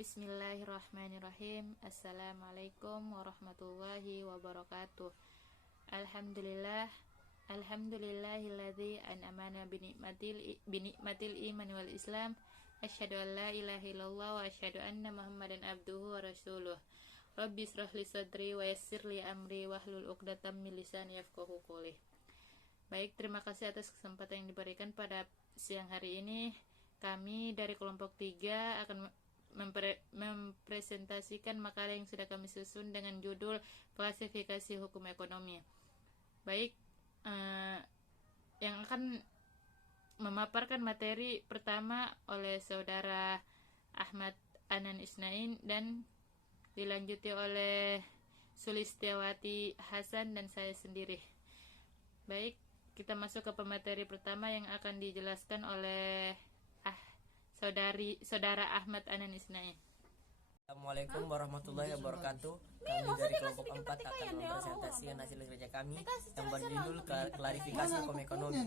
Bismillahirrahmanirrahim. Assalamualaikum warahmatullahi wabarakatuh. Alhamdulillah, alhamdulillahilladzi an'amana binikmatil iman wal islam. Asyhadu an la ilaha illallah wa asyhadu anna Muhammadan abduhu wa rasuluh. Rabbi israh li sadri wa yassir li amri wahlul 'uqdatam min lisani yafqahu qouli. Baik, terima kasih atas kesempatan yang diberikan pada siang hari ini. Kami dari kelompok 3 akan mempresentasikan makalah yang sudah kami susun dengan judul klasifikasi hukum ekonomi. Baik, yang akan memaparkan materi pertama oleh saudara Ahmad Anan Isnain dan dilanjuti oleh Sulistiawati Hasan dan saya sendiri. Baik, kita masuk ke pemateri pertama yang akan dijelaskan oleh Saudara Ahmad Anan Isnain. Assalamualaikum warahmatullahi wabarakatuh. Kami dari kelompok 4 akan mempresentasikan hasil kerja kami yang berjudul klarifikasi hukum ekonomi.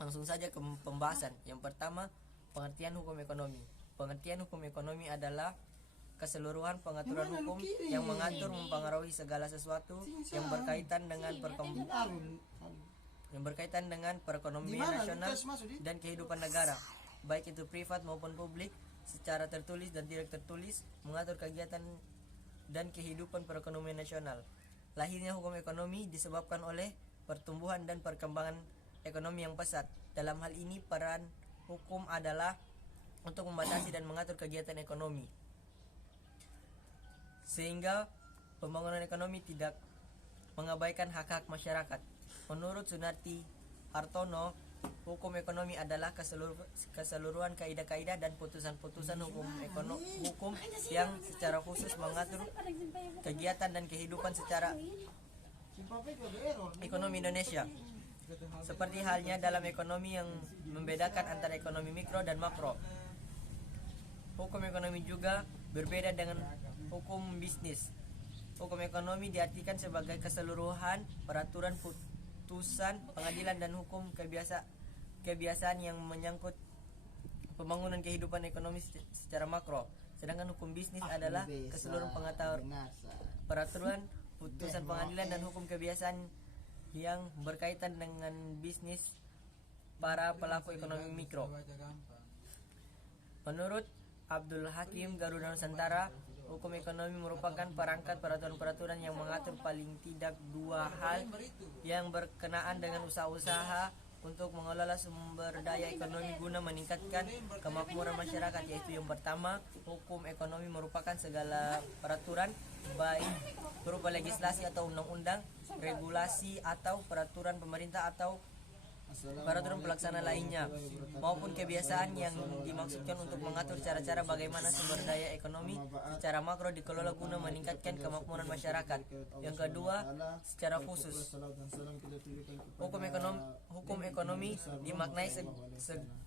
Langsung saja ke pembahasan. Yang pertama, pengertian hukum ekonomi. Pengertian hukum ekonomi adalah keseluruhan pengaturan hukum yang mengatur mempengaruhi segala sesuatu yang berkaitan dengan perekonomian nasional dan kehidupan negara, baik itu privat maupun publik, secara tertulis dan tidak tertulis, mengatur kegiatan dan kehidupan perekonomian nasional. Lahirnya hukum ekonomi disebabkan oleh pertumbuhan dan perkembangan ekonomi yang pesat. Dalam hal ini, peran hukum adalah untuk membatasi dan mengatur kegiatan ekonomi, sehingga pembangunan ekonomi tidak mengabaikan hak-hak masyarakat. Menurut Sunarti Hartono, hukum ekonomi adalah keseluruhan kaidah-kaidah dan putusan-putusan hukum yang secara khusus mengatur kegiatan dan kehidupan secara ekonomi Indonesia. Seperti halnya dalam ekonomi yang membedakan antara ekonomi mikro dan makro. Hukum ekonomi juga berbeda dengan hukum bisnis. Hukum ekonomi diartikan sebagai keseluruhan peraturan, putusan pengadilan dan hukum kebiasaan yang menyangkut pembangunan kehidupan ekonomi secara makro. Sedangkan hukum bisnis adalah keseluruhan peraturan, putusan pengadilan dan hukum kebiasaan yang berkaitan dengan bisnis para pelaku ekonomi mikro. Menurut Abdul Hakim Garuda Nusantara, hukum ekonomi merupakan perangkat peraturan-peraturan yang mengatur paling tidak 2 hal yang berkenaan dengan usaha-usaha untuk mengelola sumber daya ekonomi guna meningkatkan kemakmuran masyarakat, yaitu yang pertama, hukum ekonomi merupakan segala peraturan baik berupa legislasi atau undang-undang, regulasi atau peraturan pemerintah atau peraturan pelaksana lainnya, maupun kebiasaan yang dimaksudkan untuk mengatur cara-cara bagaimana sumber daya ekonomi secara makro dikelola guna meningkatkan kemakmuran masyarakat. Yang kedua, secara khusus, hukum ekonomi dimaknai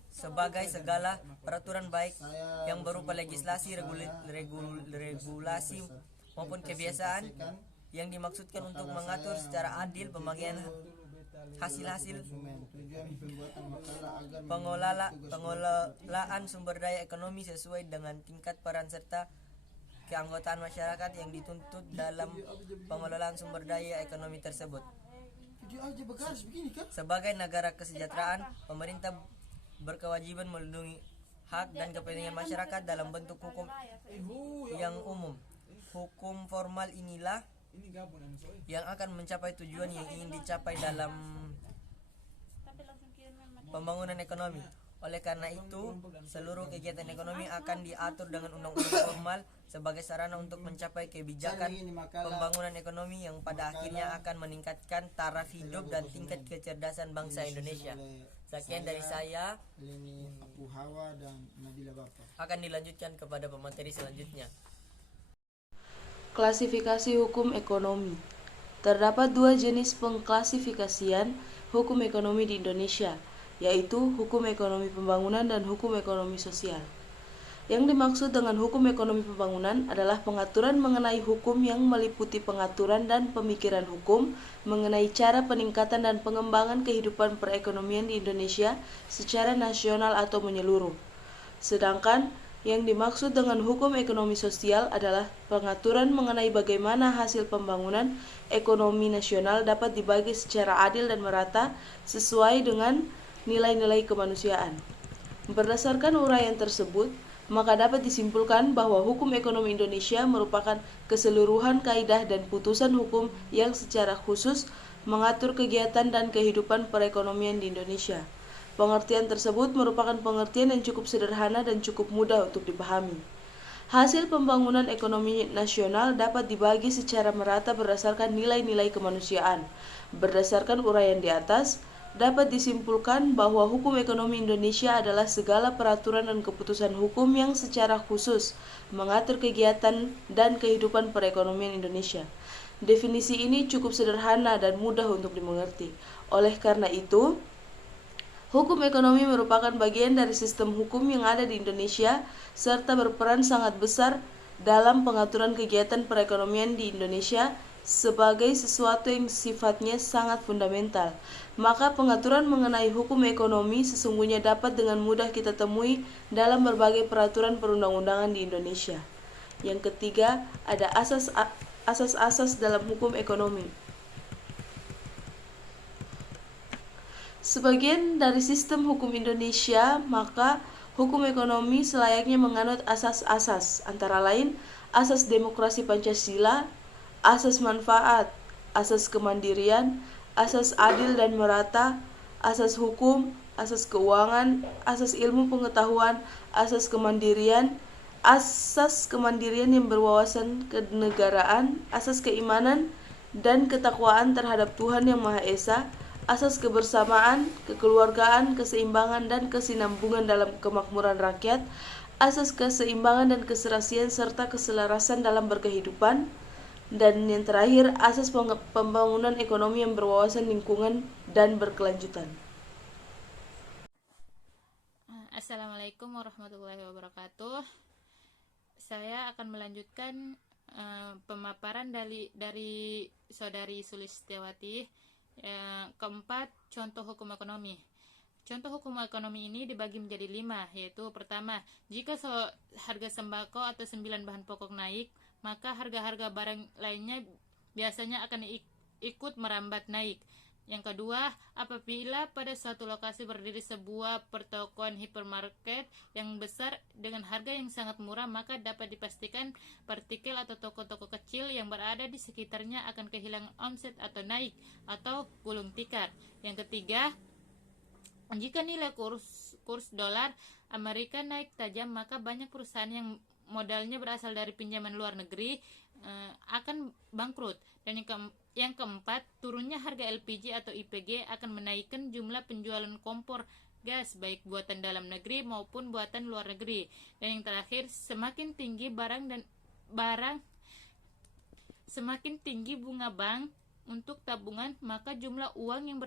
sebagai segala peraturan baik yang berupa legislasi, regulasi maupun kebiasaan yang dimaksudkan untuk mengatur secara adil pembagian hasil pengelolaan sumber daya ekonomi sesuai dengan tingkat peran serta keanggotaan masyarakat yang dituntut dalam pengelolaan sumber daya ekonomi tersebut. Sebagai negara kesejahteraan, pemerintah berkewajiban melindungi hak dan kepentingan masyarakat dalam bentuk hukum yang umum. Hukum formal inilah yang akan mencapai tujuan yang ingin dicapai dalam pembangunan ekonomi. Oleh karena itu, seluruh kegiatan ekonomi akan diatur dengan undang-undang formal sebagai sarana untuk mencapai kebijakan pembangunan ekonomi yang pada akhirnya akan meningkatkan taraf hidup dan tingkat kecerdasan bangsa Indonesia. Sekian dari saya. Akan dilanjutkan kepada pemateri selanjutnya. Klasifikasi hukum ekonomi. Terdapat 2 jenis pengklasifikasian hukum ekonomi di Indonesia, yaitu hukum ekonomi pembangunan dan hukum ekonomi sosial. Yang dimaksud dengan hukum ekonomi pembangunan adalah pengaturan mengenai hukum yang meliputi pengaturan dan pemikiran hukum mengenai cara peningkatan dan pengembangan kehidupan perekonomian di Indonesia secara nasional atau menyeluruh. Sedangkan Yang dimaksud dengan hukum ekonomi sosial adalah pengaturan mengenai bagaimana hasil pembangunan ekonomi nasional dapat dibagi secara adil dan merata sesuai dengan nilai-nilai kemanusiaan. Berdasarkan uraian tersebut, maka dapat disimpulkan bahwa hukum ekonomi Indonesia merupakan keseluruhan kaidah dan putusan hukum yang secara khusus mengatur kegiatan dan kehidupan perekonomian di Indonesia. Pengertian tersebut merupakan pengertian yang cukup sederhana dan cukup mudah untuk dipahami. Hasil pembangunan ekonomi nasional dapat dibagi secara merata berdasarkan nilai-nilai kemanusiaan. Berdasarkan uraian di atas, dapat disimpulkan bahwa hukum ekonomi Indonesia adalah segala peraturan dan keputusan hukum yang secara khusus mengatur kegiatan dan kehidupan perekonomian Indonesia. Definisi ini cukup sederhana dan mudah untuk dimengerti. Oleh karena itu, hukum ekonomi merupakan bagian dari sistem hukum yang ada di Indonesia serta berperan sangat besar dalam pengaturan kegiatan perekonomian di Indonesia sebagai sesuatu yang sifatnya sangat fundamental. Maka pengaturan mengenai hukum ekonomi sesungguhnya dapat dengan mudah kita temui dalam berbagai peraturan perundang-undangan di Indonesia. Yang ketiga, ada asas-asas dalam hukum ekonomi. Sebagian dari sistem hukum Indonesia, maka hukum ekonomi selayaknya menganut asas-asas, antara lain asas demokrasi Pancasila, asas manfaat, asas kemandirian, asas adil dan merata, asas hukum, asas keuangan, asas ilmu pengetahuan, asas kemandirian yang berwawasan kenegaraan, asas keimanan dan ketakwaan terhadap Tuhan Yang Maha Esa, asas kebersamaan, kekeluargaan, keseimbangan, dan kesinambungan dalam kemakmuran rakyat, asas keseimbangan dan keserasian serta keselarasan dalam berkehidupan, dan yang terakhir, asas pembangunan ekonomi yang berwawasan lingkungan dan berkelanjutan. Assalamualaikum warahmatullahi wabarakatuh. Saya akan melanjutkan pemaparan dari Saudari Sulistiawati. Keempat, contoh hukum ekonomi. Contoh hukum ekonomi ini dibagi menjadi 5, yaitu pertama, jika harga sembako atau 9 bahan pokok naik, maka harga-harga barang lainnya biasanya akan ikut merambat naik. Yang kedua, apabila pada suatu lokasi berdiri sebuah pertokoan hipermarket yang besar dengan harga yang sangat murah, maka dapat dipastikan partikel atau toko-toko kecil yang berada di sekitarnya akan kehilangan omset atau naik atau gulung tikar. Yang ketiga, jika nilai kurs dolar Amerika naik tajam, maka banyak perusahaan yang modalnya berasal dari pinjaman luar negeri akan bangkrut. Dan yang keempat, turunnya harga LPG atau IPG akan menaikkan jumlah penjualan kompor gas baik buatan dalam negeri maupun buatan luar negeri. Dan yang terakhir, semakin tinggi semakin tinggi bunga bank untuk tabungan, maka jumlah uang yang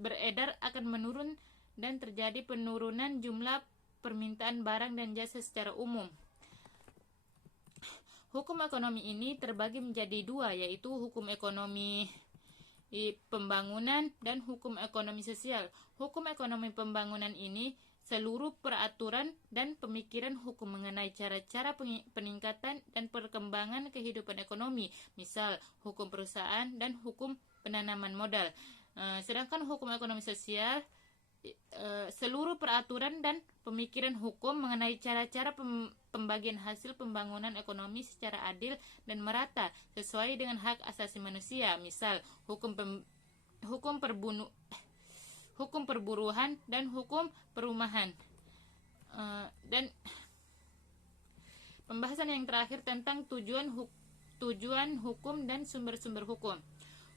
beredar akan menurun dan terjadi penurunan jumlah permintaan barang dan jasa secara umum. Hukum ekonomi ini terbagi menjadi 2, yaitu hukum ekonomi pembangunan dan hukum ekonomi sosial. Hukum ekonomi pembangunan ini seluruh peraturan dan pemikiran hukum mengenai cara-cara peningkatan dan perkembangan kehidupan ekonomi, misal hukum perusahaan dan hukum penanaman modal. Sedangkan hukum ekonomi sosial seluruh peraturan dan pemikiran hukum mengenai cara-cara pembagian hasil pembangunan ekonomi secara adil dan merata sesuai dengan hak asasi manusia, misal hukum perburuhan dan hukum perumahan. Dan pembahasan yang terakhir tentang tujuan hukum dan sumber-sumber hukum.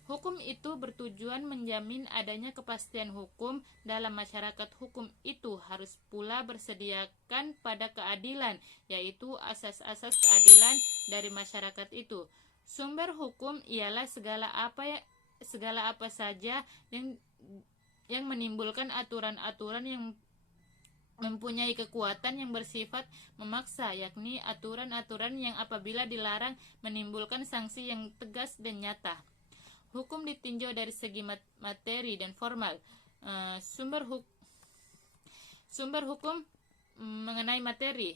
Hukum itu bertujuan menjamin adanya kepastian hukum dalam masyarakat. Hukum itu harus pula bersediakan pada keadilan, yaitu asas-asas keadilan dari masyarakat itu. Sumber hukum ialah segala apa saja yang menimbulkan aturan-aturan yang mempunyai kekuatan yang bersifat memaksa, yakni aturan-aturan yang apabila dilarang menimbulkan sanksi yang tegas dan nyata. Hukum ditinjau dari segi materi dan formal. Sumber hukum mengenai materi.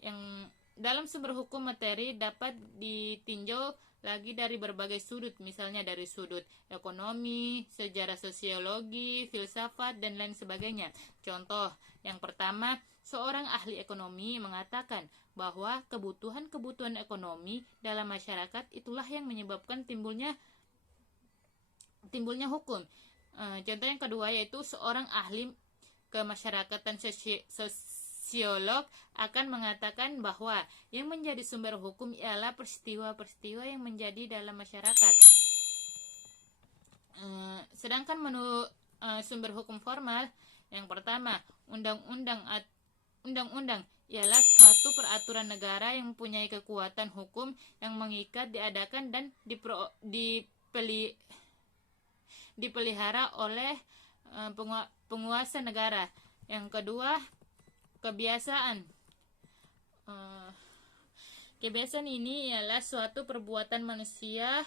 Yang dalam sumber hukum, materi dapat ditinjau lagi dari berbagai sudut, misalnya dari sudut ekonomi, sejarah, sosiologi, filsafat, dan lain sebagainya. Contoh, yang pertama, seorang ahli ekonomi mengatakan bahwa kebutuhan-kebutuhan ekonomi dalam masyarakat itulah yang menyebabkan timbulnya hukum. Contoh yang kedua yaitu seorang ahli kemasyarakatan sosiolog akan mengatakan bahwa yang menjadi sumber hukum ialah peristiwa-peristiwa yang menjadi dalam masyarakat. Sedangkan menurut sumber hukum formal, yang pertama, undang-undang ialah suatu peraturan negara yang mempunyai kekuatan hukum yang mengikat, diadakan, dan dipelihara oleh penguasa negara. Yang kedua, kebiasaan. Kebiasaan ini ialah suatu perbuatan manusia.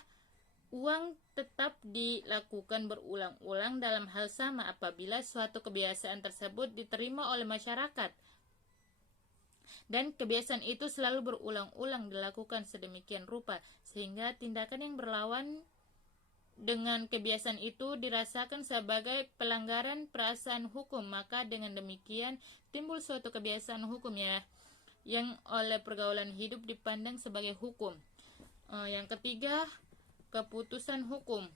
Uang tetap dilakukan berulang-ulang dalam hal sama apabila suatu kebiasaan tersebut diterima oleh masyarakat. Dan kebiasaan itu selalu berulang-ulang dilakukan sedemikian rupa sehingga tindakan yang berlawan dengan kebiasaan itu dirasakan sebagai pelanggaran perasaan hukum. Maka dengan demikian timbul suatu kebiasaan hukum yang oleh pergaulan hidup dipandang sebagai hukum. Yang ketiga, keputusan hukum.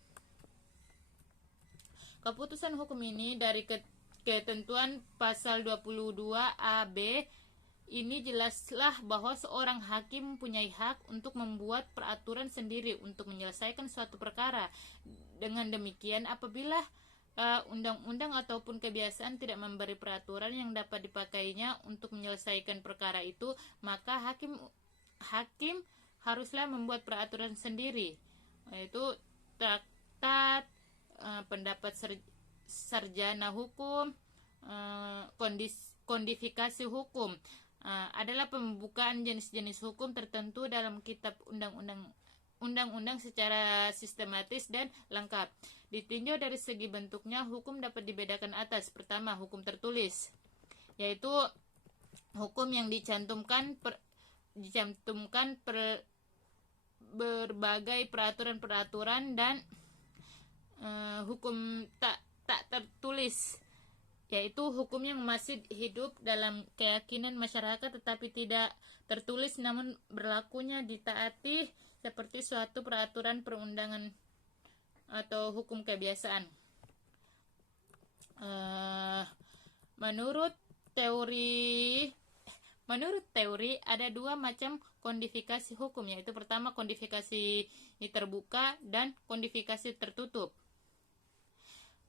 Keputusan hukum ini dari ketentuan pasal 22 AB ini jelaslah bahwa seorang hakim mempunyai hak untuk membuat peraturan sendiri untuk menyelesaikan suatu perkara. Dengan demikian, apabila undang-undang ataupun kebiasaan tidak memberi peraturan yang dapat dipakainya untuk menyelesaikan perkara itu, maka hakim haruslah membuat peraturan sendiri, yaitu traktat, pendapat sarjana hukum, kodifikasi hukum. Adalah pembukaan jenis-jenis hukum tertentu dalam kitab undang-undang secara sistematis dan lengkap. Ditinjau dari segi bentuknya, hukum dapat dibedakan atas. Pertama, hukum tertulis, yaitu hukum yang dicantumkan berbagai peraturan-peraturan, dan hukum tak tertulis, yaitu hukum yang masih hidup dalam keyakinan masyarakat tetapi tidak tertulis namun berlakunya ditaati, seperti suatu peraturan perundangan atau hukum kebiasaan. Menurut teori ada dua macam kodifikasi hukum, yaitu pertama kodifikasi terbuka dan kodifikasi tertutup.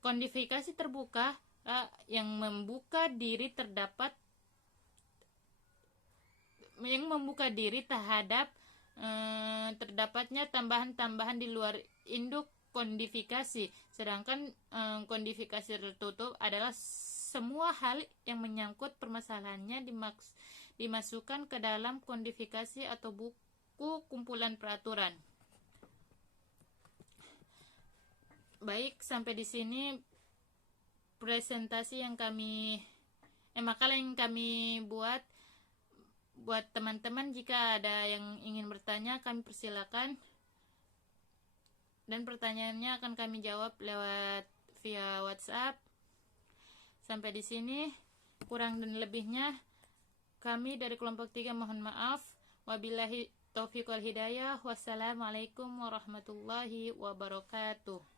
Kodifikasi terbuka yang membuka diri terhadap terdapatnya tambahan-tambahan di luar induk kodifikasi. Sedangkan kodifikasi tertutup adalah semua hal yang menyangkut permasalahannya dimasukkan ke dalam kodifikasi atau buku kumpulan peraturan. Baik, sampai di sini presentasi yang makalah yang kami buat teman-teman. Jika ada yang ingin bertanya, kami persilakan, dan pertanyaannya akan kami jawab lewat via WhatsApp. Sampai di sini, kurang dan lebihnya kami dari kelompok 3 mohon maaf. Wabillahi taufiq wal hidayah. Wassalamualaikum warahmatullahi wabarakatuh.